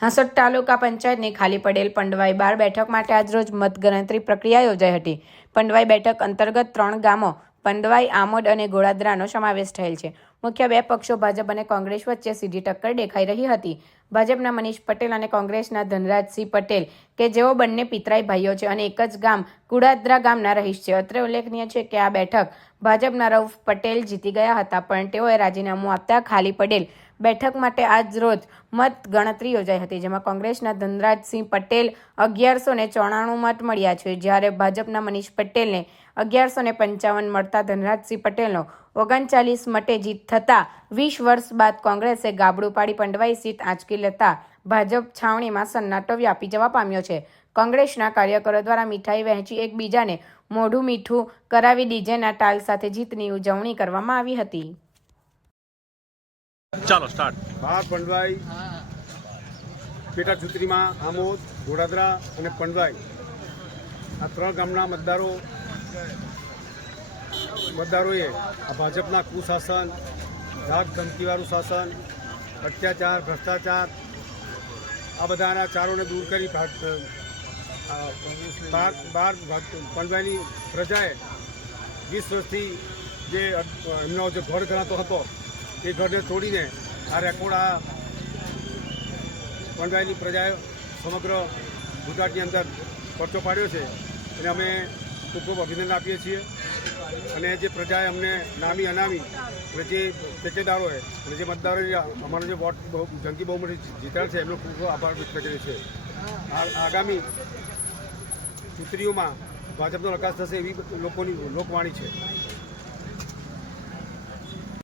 હાંસોદ તાલુકા પંચાયતની ખાલી પડેલ પંડવાઈ બાર બેઠક માટે આજરોજ મતગણતરી પ્રક્રિયા યોજાઈ હતી. પંડવાઈ બેઠક અંતર્ગત ત્રણ ગામો, પંડવાઈ, આમોદ અને ગોળાદરાનો સમાવેશ થયેલ છે. મુખ્ય બે પક્ષો ભાજપ અને કોંગ્રેસ વચ્ચે સીધી ટક્કર દેખાઈ રહી હતી. ભાજપના મનીષ પટેલ અને કોંગ્રેસના ધનરાજસિંહ પટેલ, કે જેઓ બંને પિતરાઈ ભાઈઓ છે અને એક જ ગામ કુડાદરા ગામના રહીશ છે. અત્રે ઉલ્લેખનીય છે કે આ બેઠક ભાજપના રઉફ પટેલ જીતી ગયા હતા, પણ તેઓએ રાજીનામું આપતા ખાલી પડેલ બેઠક માટે આજ રોજ મત ગણતરી યોજાઈ હતી, જેમાં કોંગ્રેસના ધનરાજસિંહ પટેલ અગિયારસો ને ચોરાણું મત મળ્યા છે. જ્યારે ભાજપના મનીષ પટેલને અગિયારસો ને પંચાવન મળતા ધનરાજસિંહ પટેલનો ઓગણચાલીસ મતે જીત થતાં વીસ વર્ષ બાદ કોંગ્રેસે ગાબડું પાડી પંડવાઈ સીટ આંચકી લેતા ભાજપ છાવણીમાં સન્નાટો વ્યાપી જવા પામ્યો છે. કોંગ્રેસના કાર્યકરો દ્વારા મીઠાઈ વહેંચી એકબીજાને મોઢું મીઠું કરાવી ડીજેના તાલ સાથે જીતની ઉજવણી કરવામાં આવી હતી. ચાલો સ્ટાર્ટ બાર પંડવાઈ પેટા ચૂંટણીમાં આમોદ ઘોડાદરા અને પંડવાઈ આ ત્રણ ગામના મતદારો, મતદારોએ આ ભાજપના કુશાસન ધાક ધમકીવાળું શાસન, અત્યાચાર, ભ્રષ્ટાચાર, આ બધાના ચારોને દૂર કરી બાર બાર પંડવાઈની પ્રજાએ વીસ વર્ષથી જે એમનો જે ઘર ગણાતો હતો એ ઘરને તોડીને આ રેકોર્ડ આ પંડવાઈની પ્રજાએ સમગ્ર ગુજરાતની અંદર પરચો પાડ્યો છે. અને અમે ખૂબ ખૂબ અભિનંદન આપીએ છીએ. અને જે પ્રજાએ અમને નામી અનામી અને જે ટેકેદારોએ અને જે મતદારોએ અમારો જે વોટ બહુ જંગી બહુમતી જીતાડ છે, એમનો ખૂબ ખૂબ આભાર વ્યક્ત કરીએ છીએ. આ- આગામી ચૂંટણીઓમાં ભાજપનો વિકાસ થશે એવી લોકોની લોકવાણી છે.